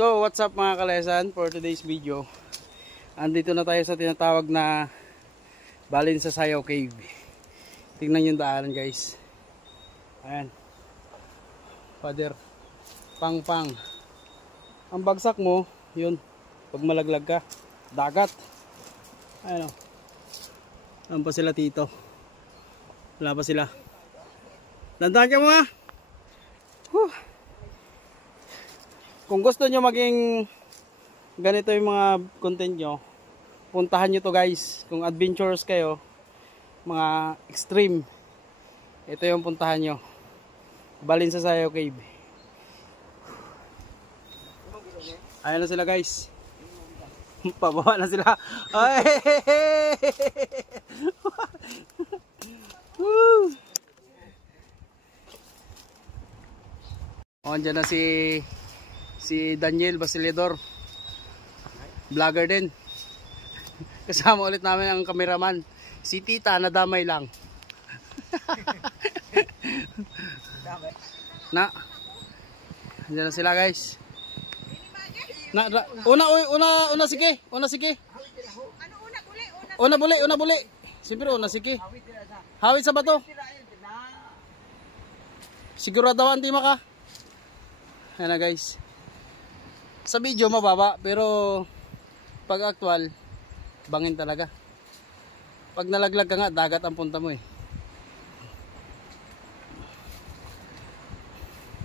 So what's up mga kalesan, for today's video andito na tayo sa tinatawag na Balin sa Sayaw Cave. Tingnan yung daanan guys. Ayan, Father Pang. Ang bagsak mo yun pag malaglag ka, dagat. Ayan o, saan pa sila tito? Wala pa sila. Dandan ka mga. Kung gusto nyo maging ganito yung mga content nyo, puntahan nyo to guys. Kung adventurous kayo, mga extreme, ito yung puntahan nyo. Balin sa Sayaw Cave. Ayan na sila guys. Pababa na sila. Ay! Andyan na si Daniel Basilidor, vlogger din. Kasama ulit namin ang cameraman, si Tita na damay lang. Andyan na sila guys. Una sige. Una buli. Siyempre una sige. Hawit sa bato. Siguraduhan di maka. Ayan na guys. Sa video mababa, pero pag actual bangin talaga. Pag nalaglag ka nga, dagat ang punta mo eh.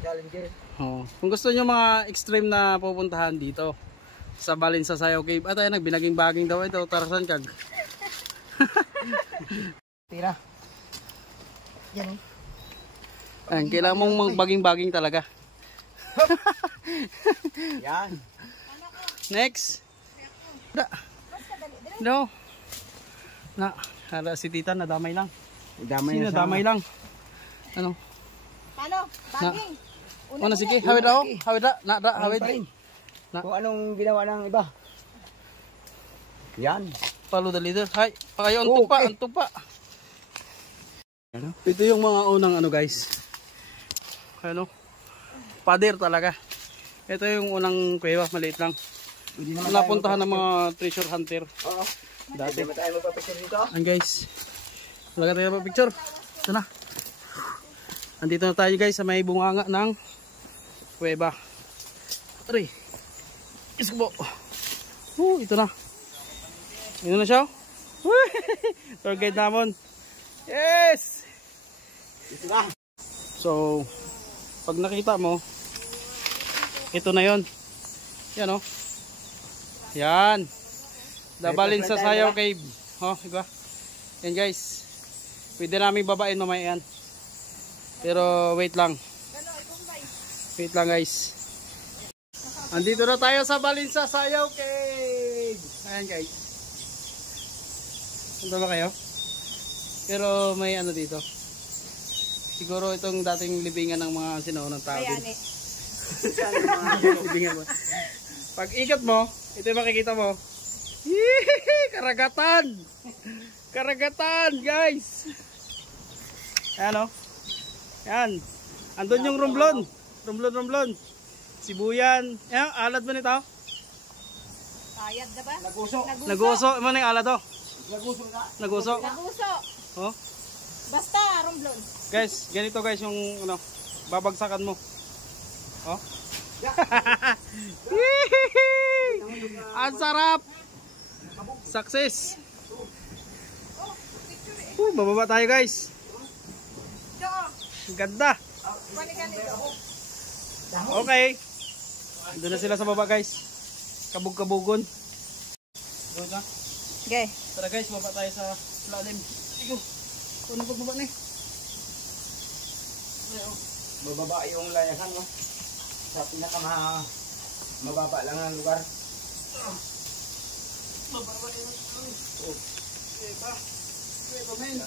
Challenger. Oh. Kung gusto nyo mga extreme na pupuntahan dito sa Balin sa Sayaw Cave. At ayan, nagbinaging-baging daw ito. Tarasan kag. Tira. Yan. Ayan, kailangan mong magbaging-baging talaga. Yan. Next. No. Hala si Tita nadamay lang. Nadamay lang. Ano? Paano? Baging. Una sige, hawid ra. Hawid. Kung anong ginawa ng iba. Yan. Follow the leader. Hay, pakayo antog pa. Ito yung mga unang ano guys. Ano? Pader talaga. Ito yung unang kuweba, maliit lang. Napuntahan ng mga treasure hunter. Oo. Dati. Hindi tayo magpapicture dito. Ayan guys. Wala tayo magpapicture. Ito na. Andito na tayo guys sa may bunganga ng kuweba. Aray. Iskbo. Ito na. Ito na siya. Tour guide namon. Yes! Ito na. So, pag nakita mo, ito na yon. Yan o. Yan. Balin sa Sayaw Cave. Diba? Yan guys. Pwede namin babain mamaya yan. Pero wait lang. Wait lang guys. Andito na tayo sa Balin sa Sayaw Cave. Ayan guys. Punta ba kayo? Pero may ano dito. Siguro itong dating libingan ng mga sinaunang tao din. Pag ikot mo, ito yung makikita mo. Karagatan! Karagatan guys! Ayan o. Ayan. Andun yung rumblon. Rumblon. Sibuyan. Ayan, alad mo nito. Ayad na ba? Naguso. Ano yung alad o? Naguso. Oh. Basta, rumblon. Guys, ganito guys yung ano, babagsakan mo. Oh. Ang sarap. Success. Bababa tayo guys. Ganda. Okay. Doon na sila sa baba guys. Kabug-kabugon. Okay. Tara guys, baba tayo sa lalim. Ikaw. Ano pa baba ni? Mababa yung layasan no. Sa mababa lang ang lugar. Mababa yun. Diba men.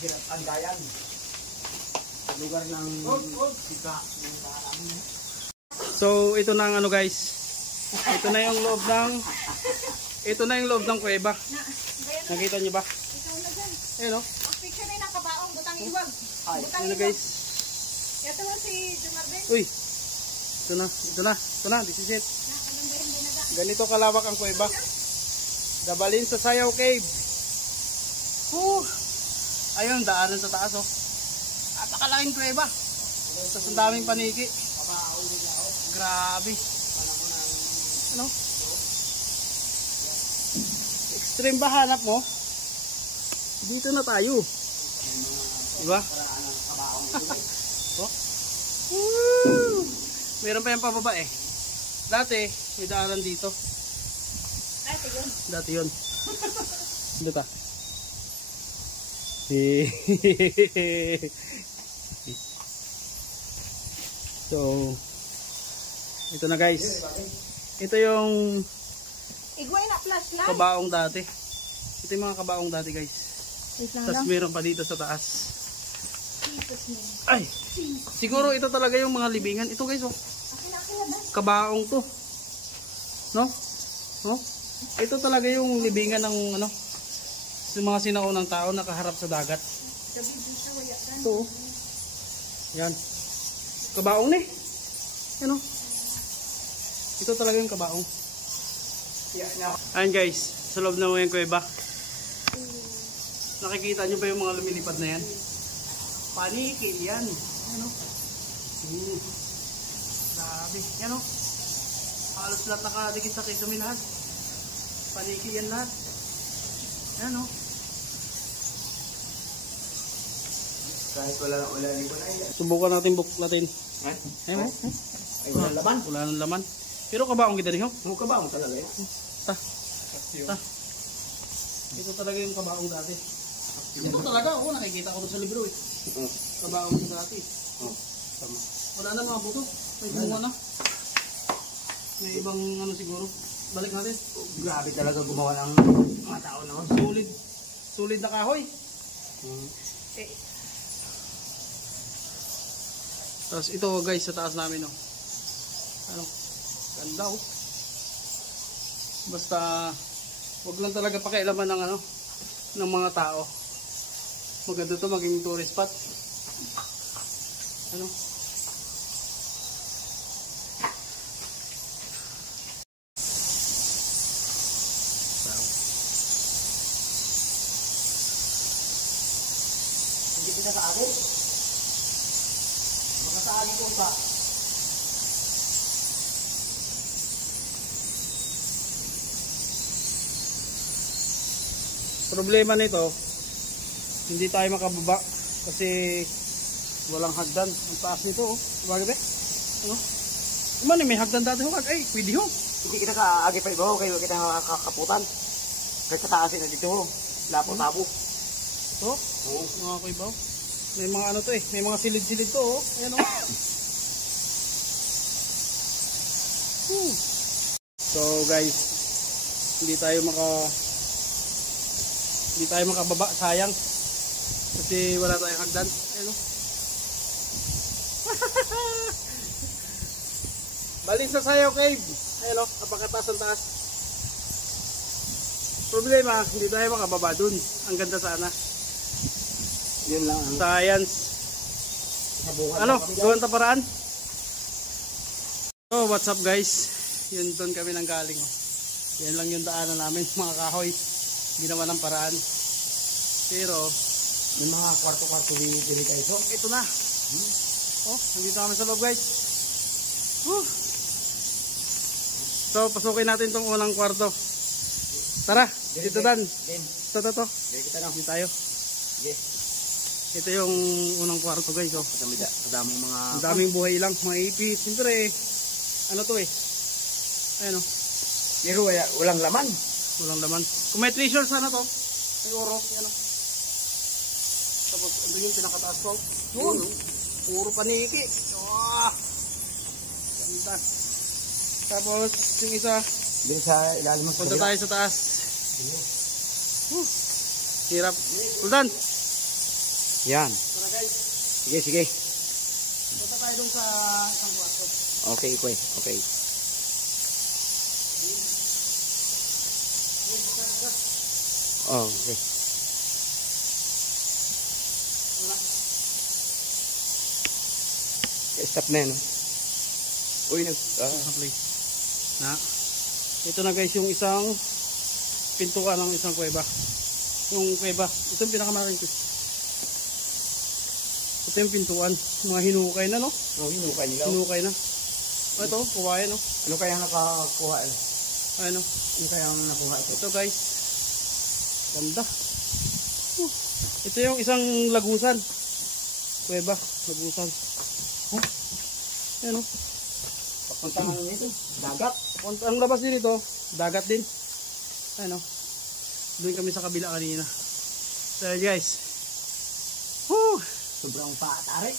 Hirap ang dayan. Sa lugar ng sika. So ito na ang ano guys. Ito na yung loob ng kuweba. Nakita niyo ba? Ayun o. Picture na yung nakabaong, butang iwag. Ayun guys. Ito mo si Jumarbel. Uy, ito na, 17. Anong ba yung binaga? Ganito kalawak ang kuweba. Dabalin sa Sayaw Cave. Ayun, daanan sa taas oh. Napakalaking kuweba. Tapos ang daming paniki. Grabe. Ano? Extreme ba hanap mo? Dito na tayo. Diba? Oh. Woo! Meron pa yung pababa eh. Dati, may daanan dito. Ito yun. Dati yun. Dito. So, ito na guys. Ito yung Igway na flashlight. kabaong dati. Ito yung mga kabaong dati guys. Wait lang Tapos lang. meron pa dito sa taas. Jesus name. Ay! Siguro ito talaga yung mga libingan. Ito guys oh. Kabaong to. No? No? Ito talaga yung libingan ng ano, yung mga sinaunang tao nakaharap sa dagat. Ito oh. Yan. Kabaong ni. Yan oh. Ito talaga yung kabaong. Ayan guys, sa loob ng yung kuweba. Nakikita nyo ba yung mga lumilipad na yan? Paniki yan. Yan oh. Grabe. Yan oh. Halos lahat nakadikit sa kami lahat. Paniki yan lahat. Yan oh. Kahit wala ni ko na yan. Subukan natin buklatin. Ay mo? Ay, walang laban. Wala nang laman. Pero kabaong kita rin ho. Ang kabaong talaga yan. Ta. Ta. Ito talaga yung kabaong dati. Ito talaga. Oo, nakikita ko sa libro eh. Kabaong yung dati. Tama. Wala na mga buto. May bunga na. May ibang ano siguro. Balik natin. Grabe talaga gumawa ng mga tao naman. Solid. Solid na kahoy. Tapos ito guys sa taas namin oh. Ano? Ganda oh. Basta wag lang talaga pakialaman ng ano ng mga tao. Maganda to maging tourist spot. Ano? Hindi kita sa akin. Makasali ko ba? Problema nito, hindi tayo makababa kasi walang hagdan. Ang taas nito oh. Bagay ba? Ano? Imani may hagdan dati ho. Ay, pwede ho. Hindi kita kaagi pa ibaw, kayo kita kakaputan. Kahit sa taasin na dito ho. Lapo-tabo. Oh, mga kuibaw. May mga ano to eh, may mga silid-silid to oh. Ayan oh. So guys, hindi tayo makababa, sayang. Kasi wala tayong hagdan. Ayan oh. Balin sa Sayaw Cave. Ayan oh, napakataas ang taas. Problema, hindi tayo makababa dun. Ang ganda sana. Yun lang ang Science. Ano? Gawin ta paraan? So, what's up guys? Yun doon kami nang galing. Oh. Yan lang yung daanan namin, mga kahoy. Ginawa ng paraan. Pero, may mga kwarto-kwarto dili guys. So, ito na. Oh, nandito kami sa loob guys. So, pasukin natin tong unang kwarto. Tara, dito Dan. Ito. Dili kita na. Dito tayo. Yes. Ito yung unang kwarto guys. Oh. Kadaming mga Ang daming buhay lang, mga ipis. Siyempre, ano to eh. Ayan o. pero walang laman. Walang laman. Kung may treasure sana to, siguro. Ayan o. Tapos, ano yung pinakataas ko? Yun. Puro paniki. Oh. Ganda. Tapos, yung isa, Dili sa ilalim mo sa punta tayo sa taas. Hirap. Uldan. Yan. Tara guys. Sige. Punta tayo dun sa isang kwarto. Okay, Kwe. Okay. Oh, okay. Stop na yan. Uy, Play. Na. Ito na guys yung isang pintuan ng isang kuweba. Yung kuweba. Ito yung pinakamalaking ko. Ito yung pintuan. Mga hinukay na, no? hinukay nila. Hinukay na. Ito, kuwain, no? Ano kaya nakakuha? Ano? Ano kaya nakuha ito? Ito guys. Ganda. Ito yung isang lagusan. Kuweba. Lagusan. Ayan, no? Papunta nga nito. Dagat. Ang labas din ito, dagat din. Ano? Doon kami sa kabila kanina. So guys. Woo! Sobrang patarik.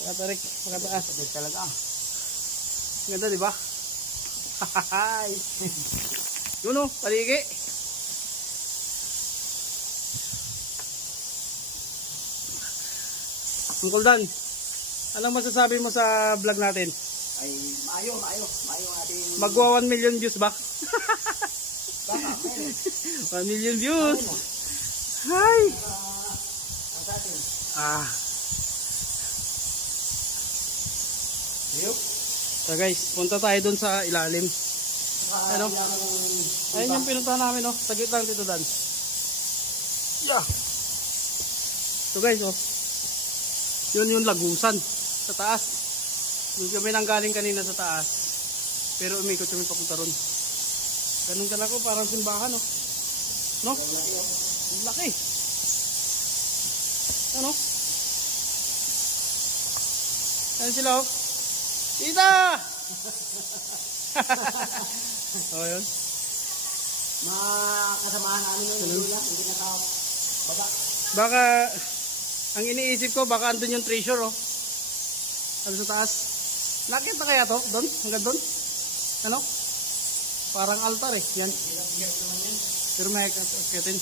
Pakatarik, pakataas. Patarik talaga. Ganda, di ba? Hahahay. Yun o, paligi. Uncle Dan, anong masasabi mo sa vlog natin? Ay, maayo ating... Magwa 1 million views ba? Baka, meron. 1 million views. Hi. Ang sa atin. Ayun. So guys, punta tayo dun sa ilalim. Ano? Ayun yung pinuntahan namin, no? Saglit lang dito, Dan. Yeah. So guys, oh. Yun yung lagusan sa taas. Doon kami nang galing kanina sa taas. Pero umikot kami papunta ron. Ganun ka lang ko, parang simbahan, no? No? Ang laki. Ano? Ayan sila, oh. Tita! Oh, yun. Mga kasamahan namin yun, hindi nakabaga. Baka, ang iniisip ko, baka andun yung treasure, oh. Ano sa taas? Nakita kaya to? Doon? Hanggang doon? Ano? Parang altar eh. Yan. Pero may akitin.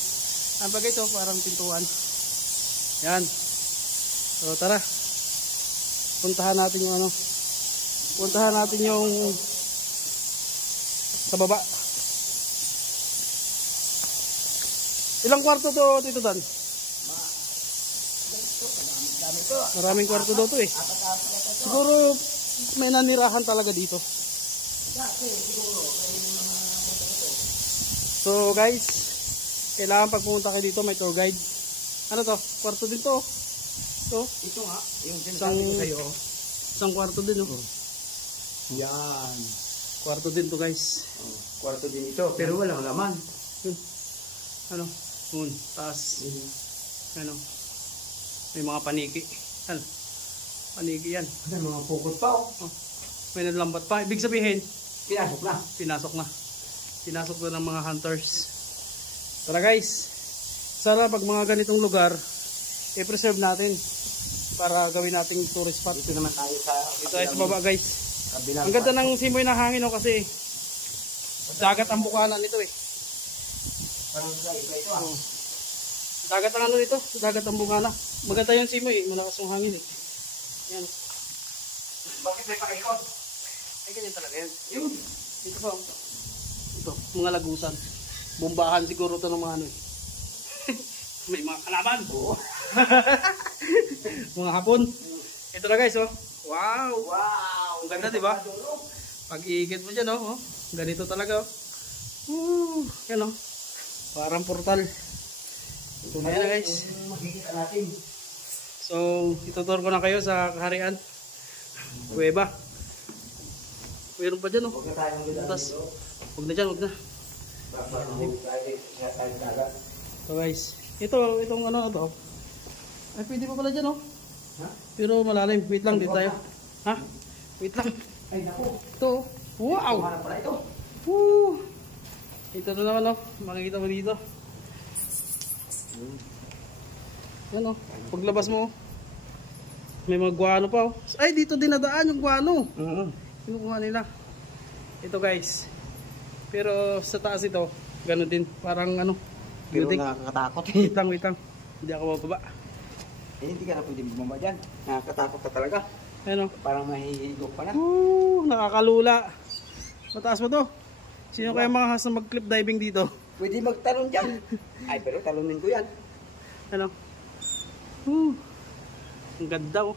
Ang bagay ito, parang pintuan. Yan. So, tara. Puntahan natin yung ano. Puntahan natin yung sa baba. Ilang kwarto to, Tito Dan? Maraming kwarto daw to eh. Siguro may nanirahan talaga dito. So guys, kailangan pag pumunta kayo dito may tour guide. Ano to? Kwarto din to. To. Ito nga, yung sinasabi ko sa'yo. Isang kwarto din, oh. Yan. Kwarto din to, guys. Kwarto din ito, pero walang laman. Yun. Ano? Yun, taas. Ano? May mga paniki. Ano? Paniki yan. May mga pukot pa, oh. May nalambat pa. Ibig sabihin, Pinasok na. pinasok na. Pinasok na ng mga hunters. Tara guys. Sana pag mga ganitong lugar, i-preserve natin para gawin nating tourist spot. Dito naman tayo sa... Dito tayo sa baba guys. Kabilang Ang ganda ng simoy na hangin, oh, kasi dagat ang bukanan nito eh. Parang ito, ah. Dagat ang ano nito, dagat ang bukana. Maganda yung simoy, malakas yung hangin eh. Yan. Bakit may paikot? Ay ganyan talaga yan. Yun. Ito pa. Ito, mga lagusan. Bombahan siguro ito ng mga ano eh. May mga kalaban. Oo. Mga hapon. Ito na guys, oh. Wow. Wow! Ang ganda, di ba? Pag-iikit mo dyan, oh. Ganito talaga, oh. Yan, oh. Parang portal. Ito na Ayan na guys. Makikita natin. So, itutur ko na kayo sa kaharian. Kuweba. Mayroon pa dyan, oh. Huwag na tayong Butas. Huwag na dyan, huwag na. Baka huwag tayo dagat. So guys, itong ano to. Ay, pwede pa pala dyan, oh. Ha? Pero malalim. Wait lang, dito tayo. Ha? Wait lang. Ay, naku. Ito, oh. Wow! Kumahan pala ito. Woo! Ito na naman, oh. Makikita mo dito. Yan, oh. Paglabas mo, oh. May mga guano pa, oh. Ay, dito dinadaan yung guano. Kinukuha nila. Ito, guys. Pero sa taas ito, gano'n din. Parang ano, Pero building. nakakatakot. Wait lang, wait lang. Hindi ako bababa. Eh, hindi ka na pwede bumaba dyan. Nakakatakot ka talaga. Ayan, oh. Parang mahihigop ka na. Nakakalula. Mataas ba to? Sino kaya mga has na mag-clip diving dito? Pwede magtalon dyan. Ay, pero talunin ko yan. Ano? Ang ganda, oh.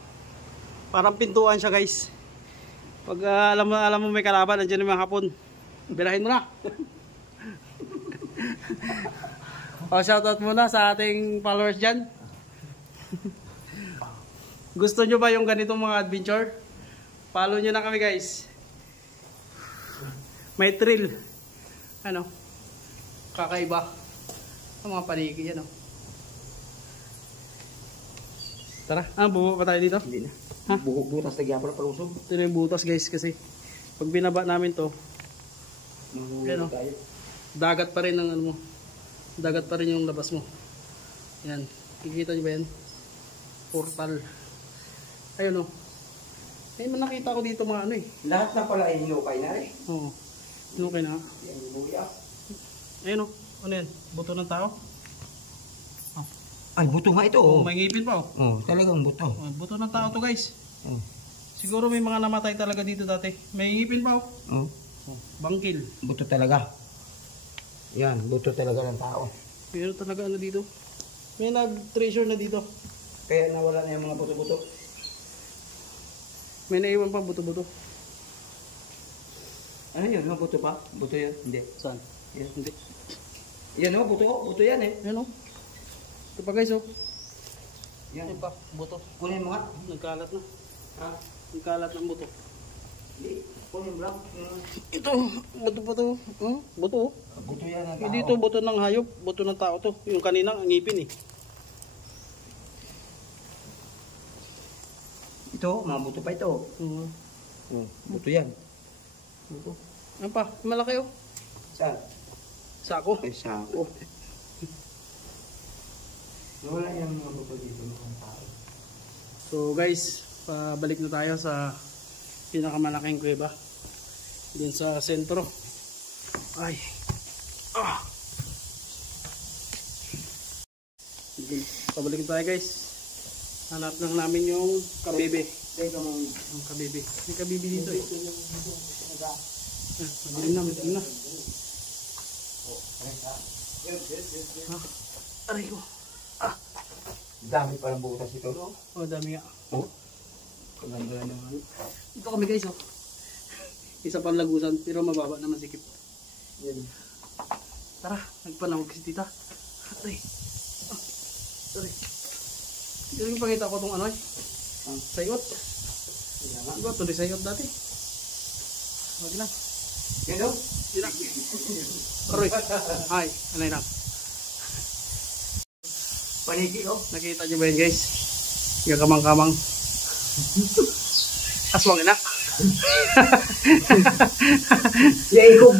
Parang pintuan siya guys. Pag alam mo may kalaban, nandiyan yung mga hapon. Birahin mo na. Shoutout muna sa ating followers dyan. Gusto nyo ba yung ganitong mga adventure? Follow nyo na kami guys. May thrill. Ano? Kakaiba. Ang mga paniki yan. Tara, bumaba pa tayo dito? Hindi na. Ha? Buhok-butas na gyapon pa usog. Ito na yung butas guys kasi pag binaba namin to, yan, Tayo. dagat pa rin ang ano mo. Dagat pa rin yung labas mo. Yan. Kikita nyo ba yan? Portal. Ayun o. May nakita ko dito mga ano eh. Lahat na pala ay hinukay na rin. Oo. Ano kayo na? Yan yung buya. Ayun o. Ano yan? Buto ng tao? Ay, buto nga ito. Oh, Oh, may ngipin pa oh. talagang buto. Oh, buto ng tao to guys. Oh. Siguro may mga namatay talaga dito dati. May ngipin pa oh. Oh. Oh, bangkil. Buto talaga. Yan, buto talaga ng tao. Pero talaga ano dito? May nag-treasure na dito. Kaya nawala na yung mga buto-buto. May naiwan pa buto-buto. Ano yun? Mga buto pa? Buto yan? Hindi. Saan? Yan. Hindi. Yan o, buto. Buto yan eh. Ayun oh. Ito pa guys oh. Yan. Ayun pa, buto. Kunin mo nga. Nagkalat na. Ha? Nagkalat ng buto. Hindi. Kunin mo lang. Ito, buto pa to. Buto oh. Buto yan ng tao. Hindi to buto ng hayop, buto ng tao to. Yung kanina ang ngipin eh. Ito, mga buto pa ito. Buto yan. Buto. Ayun pa, malaki oh. Saan? Sako. Ay, sako. Nawala yung mga buto dito ng tao. So guys, pabalik na tayo sa pinakamalaking kuweba. Dun sa sentro. Ay. Pabalik na tayo guys. Hanap lang namin yung kabibi. Yung kabibi. May kabibi dito eh. Madilim na, madilim na. Aray ko. Dami palang butas ito. Oh, dami nga. Oh. Kaganda naman. Ito kami guys oh. Isa pang lagusan pero mababa naman sikip. Yan. Tara, nagpanawag si tita. Aray. Aray. Ito yung pakita ko itong ano eh. Sayot. Diba ito di sayot dati. Wag na. Yan o. Yun na. Aray. Ay, anay na. Paniki o. Nakita nyo ba yun guys? Yung kamang-kamang. Aswang ina. Yaikog.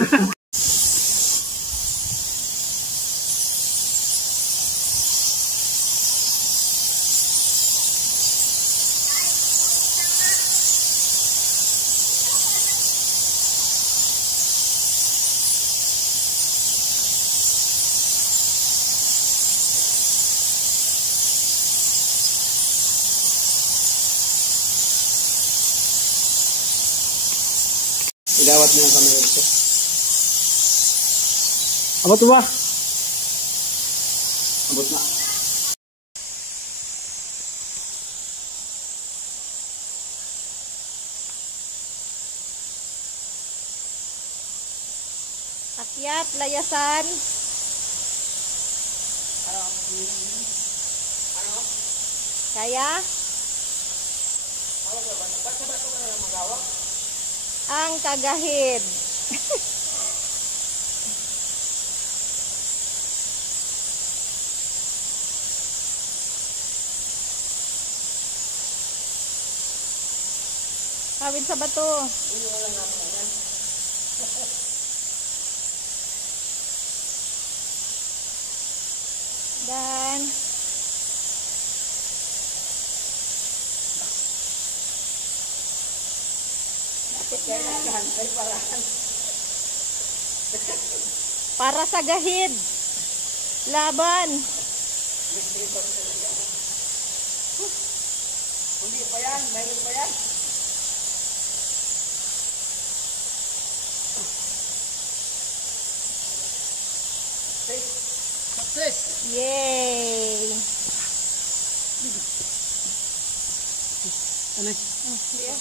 Igawat mo ng kamera ito. Abot ba? Abot na. Akyat, layasan. Kaya? Ang kagahid. Kawin sa bato. Dan. Para sa gahid. Laban. Hindi pa yan. Mayroon pa yan. Success! Yay! Ano eh? Diyan.